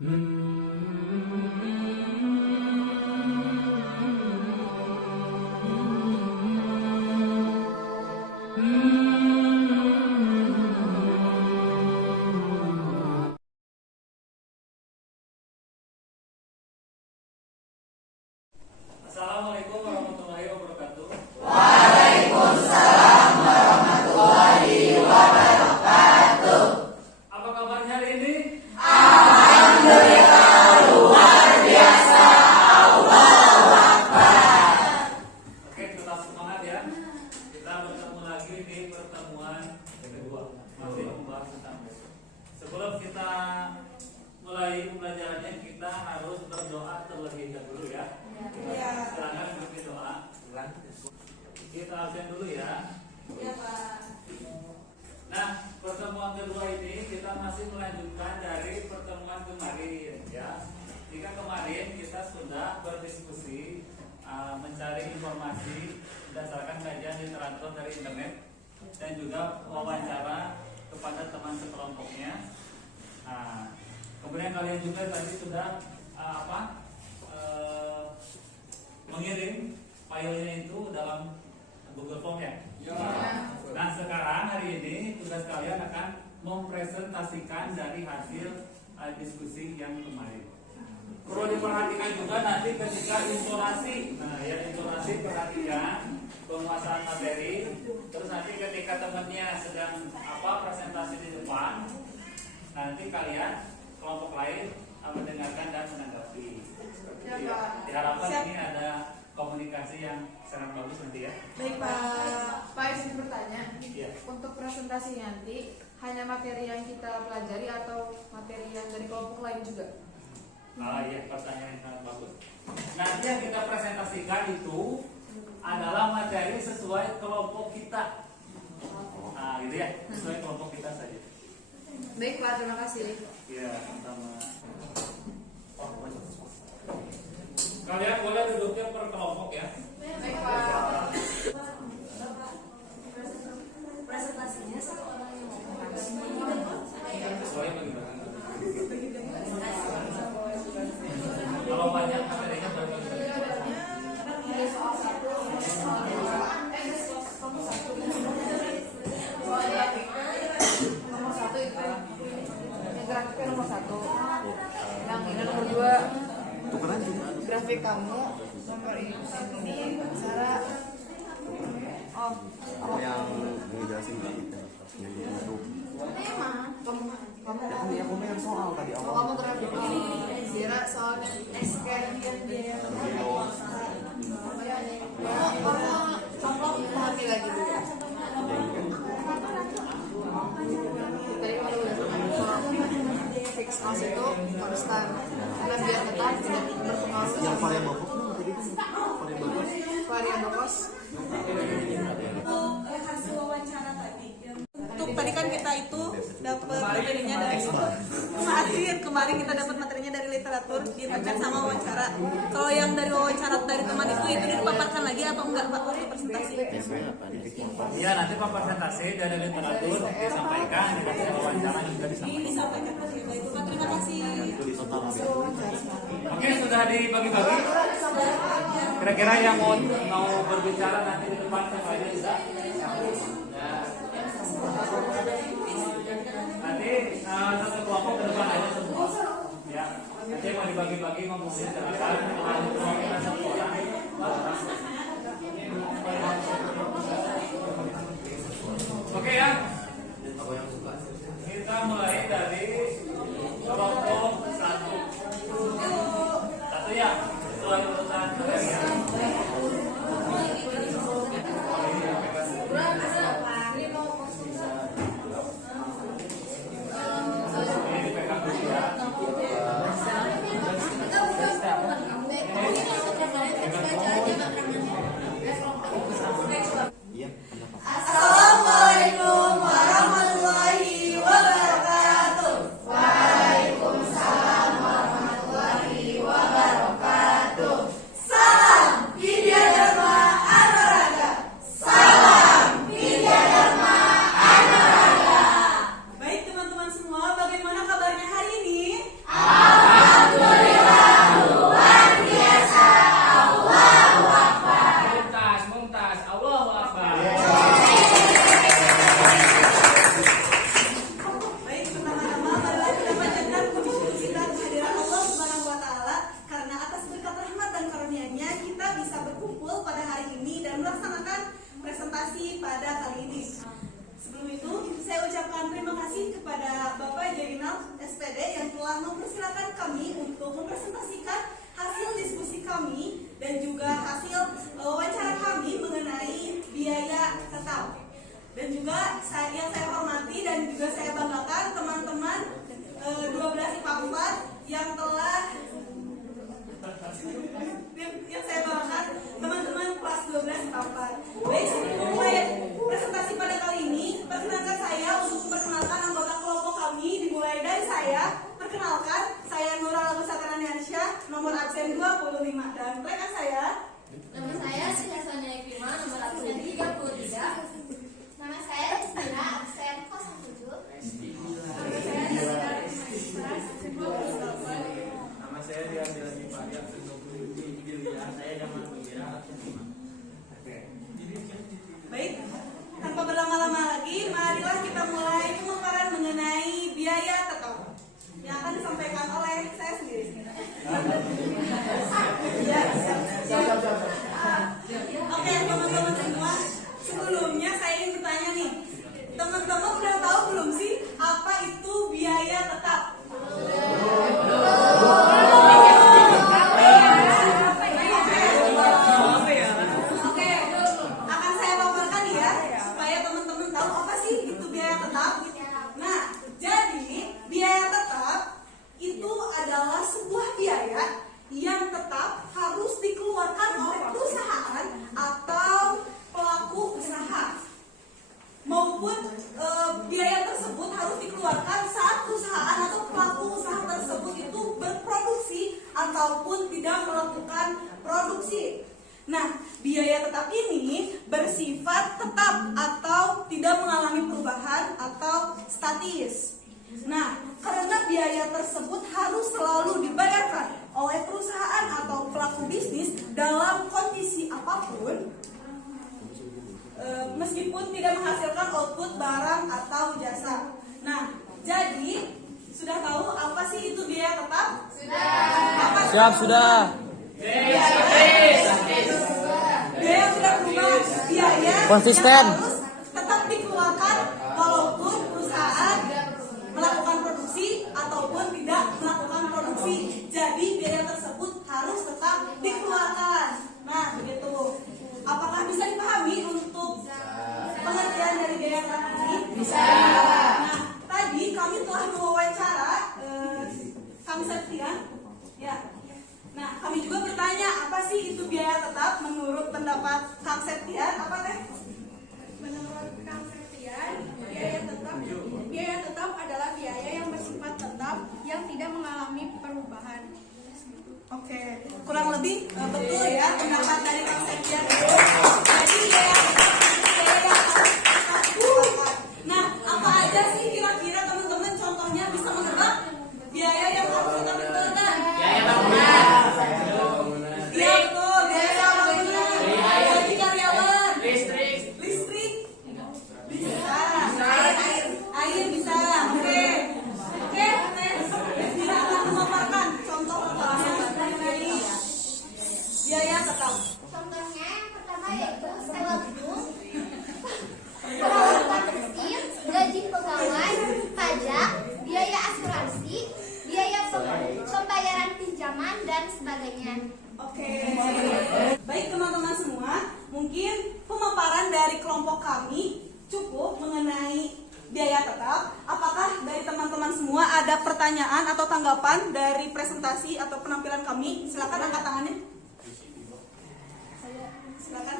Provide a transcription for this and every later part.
Assalamualaikum warahmatullahi wabarakatuh. Waalaikumsalam warahmatullahi wabarakatuh. Apa kabarnya hari ini? Alhamdulillah luar biasa. Allahu Akbar. Oke, tetap semangat ya. Kita bertemu lagi di pertemuan kedua. Masih membahas tentang besok. Sebelum kita mulai pembelajarannya, kita harus berdoa terlebih dahulu ya. Silakan berdoa. Kita absen dulu ya. Ya, Pak. Nah, pertemuan kedua ini kita masih melanjutkan dari pertemuan kemarin ya. Jika kemarin kita sudah berdiskusi mencari informasi berdasarkan kajian literatur dari internet dan juga wawancara kepada teman sekelompoknya. Kemudian kalian juga tadi sudah mengirim filenya itu dalam Google Form ya. Nah, sekarang hari ini tugas kalian akan mempresentasikan dari hasil diskusi yang kemarin. Perlu diperhatikan juga nanti ketika intonasi. Nah, ya intonasi perhatikan penguasaan materi. Terus nanti ketika temannya sedang presentasi di depan, nanti kalian kelompok lain mendengarkan dan menanggapi. Diharapkan ini ada komunikasi yang sangat bagus nanti ya. Baik Pak, Pak izin bertanya. Iya. Untuk presentasi nanti hanya materi yang kita pelajari atau materi yang dari kelompok lain juga? Iya, pertanyaan yang sangat bagus. Nanti yang kita presentasikan itu adalah materi sesuai kelompok kita. Gitu ya, sesuai kelompok kita saja. Baik Pak, terima kasih. Iya, sama. Kalian boleh duduknya per kelompok ya. Baik Pak. Presentasinya satu orang yang mau Sesuai bagaimana? Kalau banyak materinya bagi-bagi. Soal satu, soal dua, nomor satu itu yang grafiknya nomor satu, yang ini nomor dua. Grafik kamu nomor ini Sarah. Apa yang ngejelasin grafiknya? Kamu Ya, aku main soal tadi awal. kamu grafik Zira soalnya scan kamu pahami lagi dulu. Tadi kalau udah fix mas itu konstan karena biar ketat tidak berpengaruh Yang variabel kos tadi variabel kos. hasil wawancara tadi. Untuk tadi kan kita itu dapat materinya dari kemarin kita dapat materinya dari literatur dibaca sama wawancara. Kalau yang dari wawancara dari teman itu dipaparkan lagi apa enggak Pak waktu presentasi? Iya, nanti Pak presentasi dari literatur disampaikan, dikasih wawancara juga disampaikan. Disampaikan tadi. Baik Pak, terima kasih. Oke, sudah dibagi-bagi. Kira-kira yang mau berbicara nanti di depan siapa aja bisa? Nanti satu kelompok ke depan aja semua. Ya, nanti mau dibagi-bagi ngomongnya silakan. Kelompoknya satu orang. Oke ya. Kita mulai dari kelompok satu. Satu ya, sesuai urutan kalian ya. Ini dipegang dulu ya. Enggak, bukan. Pegang dulu. nomor absen 25 dan rekan saya. Nama saya Siti Sonia Ekima, nomor absen 33. Nama saya Rizkira, absen 07. Nama saya Dian Dilani Pari, absen 27. Saya Jamal Pembira, absen 5. Baik, tanpa berlama-lama lagi, marilah kita mulai pemaparan mengenai biaya tetap yang akan disampaikan oleh saya sendiri. Oke, teman-teman semua, sebelumnya saya ingin bertanya nih, teman-teman udah tahu belum sih apa itu biaya tetap? Oke, akan saya paparkan ya, supaya teman-teman tahu apa sih itu biaya tetap. Nah, jadi biaya tetap itu adalah sebuah biaya yang tetap harus dikeluarkan oleh perusahaan atau pelaku usaha, maupun biaya tersebut harus dikeluarkan saat perusahaan atau pelaku usaha tersebut itu berproduksi ataupun tidak melakukan produksi. Nah, biaya tetap ini bersifat tetap atau tidak mengalami perubahan atau statis. Nah, karena biaya tersebut harus selalu dibayarkan oleh perusahaan atau pelaku bisnis dalam kondisi apapun, meskipun tidak menghasilkan output barang atau jasa. Nah, jadi sudah tahu apa sih itu biaya tetap? Siap, sudah. Biaya sudah berubah. Biaya Konsisten. yang harus tetap dikeluarkan walaupun perusahaan melakukan produksi ataupun tidak melakukan produksi. Jadi biaya tersebut harus tetap dikeluarkan. Nah, begitu. Apakah bisa dipahami untuk pengertian dari biaya tetap ini? Bisa. Nah, tadi kami telah mewawancara Kang Septian. Ya. Nah, kami juga bertanya apa sih itu biaya tetap menurut pendapat Kang Septian? Apa teh? Menurut Kang Septian, biaya tetap adalah biaya yang bersifat tetap yang tidak mengalami perubahan. Oke, kurang lebih betul ya pendapat dari Kang Septian. Jadi biaya tetap biaya yang harus tetap dikeluarkan. Nah, apa aja sih kira-kira teman-teman contohnya bisa menebak biaya yang harus tetap dikeluarkan? Biaya bangunan. Iya betul, biaya bangunan, gaji karyawan, Listrik. listrik, bisa, air bisa, oke, Tidak akan memaparkan contoh-contohnya mengenai biaya tetap. Contohnya yang pertama yaitu sewa gedung, perawatan mesin, gaji pegawai, pajak, biaya asuransi, biaya pembayaran pinjaman dan sebagainya. Oke, baik teman-teman semua, mungkin pemaparan dari kelompok kami cukup mengenai biaya tetap. Apakah dari teman-teman semua ada pertanyaan atau tanggapan dari presentasi atau penampilan kami? Silakan angkat tangannya. Silakan.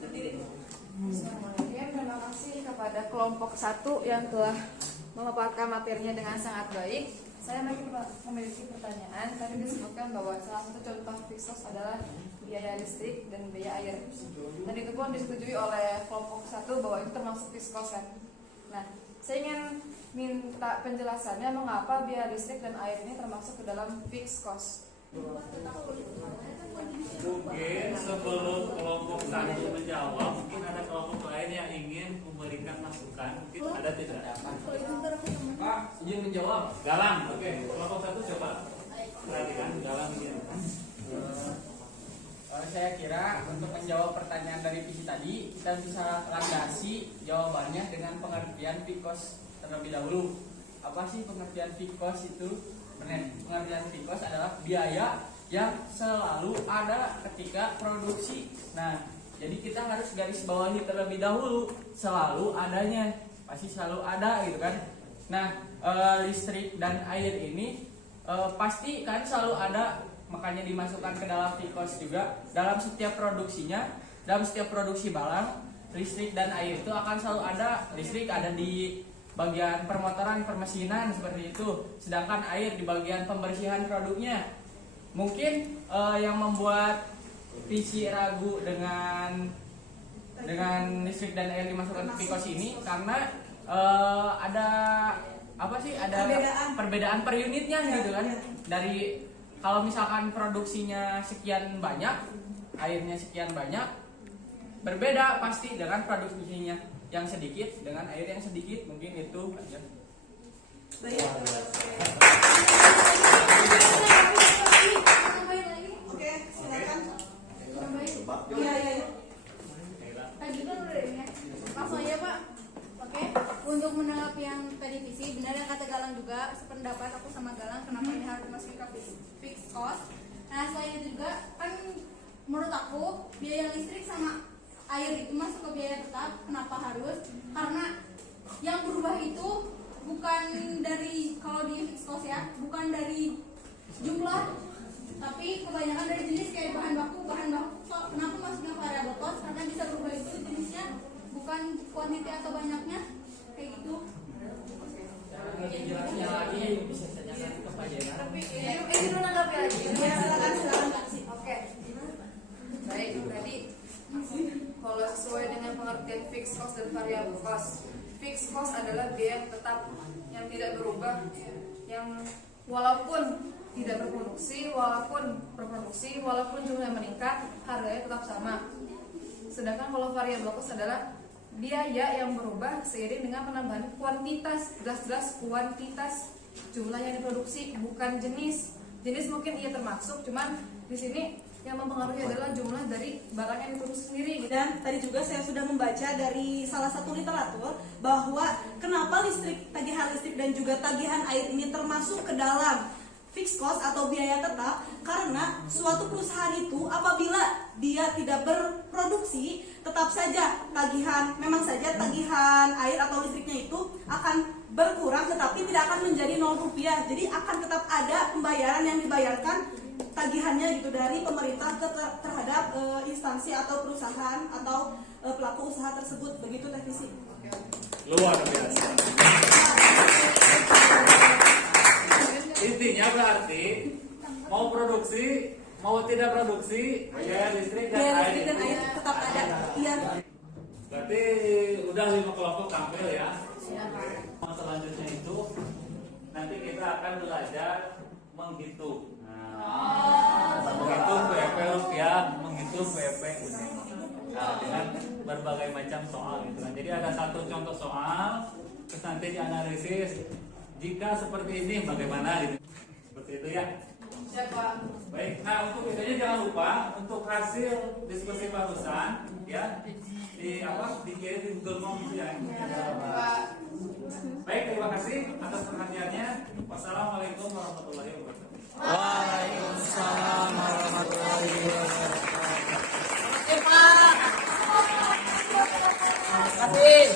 Berdiri. Terima kasih kepada kelompok 1 yang telah memaparkan materinya dengan sangat baik. Saya memiliki pertanyaan. Tadi disebutkan bahwa salah satu contoh fixed cost adalah biaya listrik dan biaya air. Dan itu pun disetujui oleh kelompok 1 bahwa itu termasuk fixed cost kan. Nah, saya ingin minta penjelasannya mengapa biaya listrik dan air ini termasuk ke dalam fixed cost. Mungkin sebelum kelompok 1 menjawab, mungkin ada kelompok lain yang ingin memberikan masukan. Mungkin ada tidak? Pak, izin menjawab. Galang, oke. Kelompok 1 coba perhatikan Galang ini. Saya kira untuk menjawab pertanyaan dari Visi tadi, kita bisa landasi jawabannya dengan pengertian fixed cost terlebih dahulu. Apa sih pengertian fixed cost itu? Pengertian fixed cost adalah biaya yang selalu ada ketika produksi. Nah, jadi kita harus garis bawahi terlebih dahulu selalu adanya, pasti selalu ada gitu kan. Nah, listrik dan air ini pasti kan selalu ada, makanya dimasukkan ke dalam fixed cost juga. Dalam setiap produksinya, dalam setiap produksi barang, listrik dan air itu akan selalu ada. Listrik ada di bagian permotoran, permesinan seperti itu, sedangkan air di bagian pembersihan produknya. Mungkin yang membuat PC ragu dengan listrik dan air dimasukkan ke PIKOS ini karena ada apa sih, ada perbedaan per unitnya gitu kan. Dari kalau misalkan produksinya sekian banyak, airnya sekian banyak, berbeda pasti dengan produksinya yang sedikit dengan air yang sedikit. Mungkin itu aja. Oke, silakan. Iya. Tadi kan udah ini ya. Langsung aja Pak. Oke. Untuk menanggapi yang tadi visi, benar yang kata Galang juga, sependapat aku sama Galang kenapa ini harus dimasukin ke fixed cost. Nah selain itu juga kan menurut aku biaya listrik sama air itu masuk ke biaya tetap. Kenapa harus? Karena yang berubah itu bukan dari, kalau di fixed cost ya, bukan dari jumlah, tapi kebanyakan dari jenis kayak bahan baku. Kenapa masuknya variable cost? Karena bisa berubah itu jenisnya, bukan kuantiti atau banyaknya, kayak gitu. Jelasnya lagi bisa tanyakan ke Pak Jena. Tapi ini dulu nanggapi lagi. Silakan. Oke. Baik, tadi kalau sesuai dengan pengertian fixed cost dan variable cost. Fixed cost adalah biaya tetap yang tidak berubah, yang walaupun tidak berproduksi, walaupun jumlahnya meningkat, harganya tetap sama. Sedangkan kalau variable cost adalah biaya yang berubah seiring dengan penambahan kuantitas, jelas-jelas kuantitas jumlah yang diproduksi, bukan jenis. Jenis mungkin iya termasuk, cuman di sini yang mempengaruhi adalah jumlah dari barang yang diproduksi sendiri. Dan tadi juga saya sudah membaca dari salah satu literatur bahwa kenapa tagihan listrik dan juga tagihan air ini termasuk ke dalam fixed cost atau biaya tetap, karena suatu perusahaan itu apabila dia tidak berproduksi, tetap saja memang saja tagihan air atau listriknya itu akan berkurang, tetapi tidak akan menjadi 0 rupiah. Jadi akan tetap ada pembayaran yang dibayarkan tagihannya gitu dari pemerintah terhadap instansi atau perusahaan atau pelaku usaha tersebut. Begitu Tevisi. Luar biasa. Intinya berarti mau produksi mau tidak produksi biaya listrik dan air tetap ada. Iya. Berarti udah 5 kelompok tampil ya. Selanjutnya itu nanti kita akan belajar menghitung. Menghitung PP rupiah, menghitung PP unit. Nah, dengan berbagai macam soal gitu kan. Jadi ada satu contoh soal, terus nanti dianalisis. Jika seperti ini bagaimana gitu. Seperti itu ya. Siapa? Baik, nah untuk itunya jangan lupa untuk hasil diskusi barusan ya dikirim di Google Form ya. Baik, terima kasih atas perhatiannya. Wassalamualaikum warahmatullahi wabarakatuh. Waalaikumsalam warahmatullahi wabarakatuh. Terima kasih.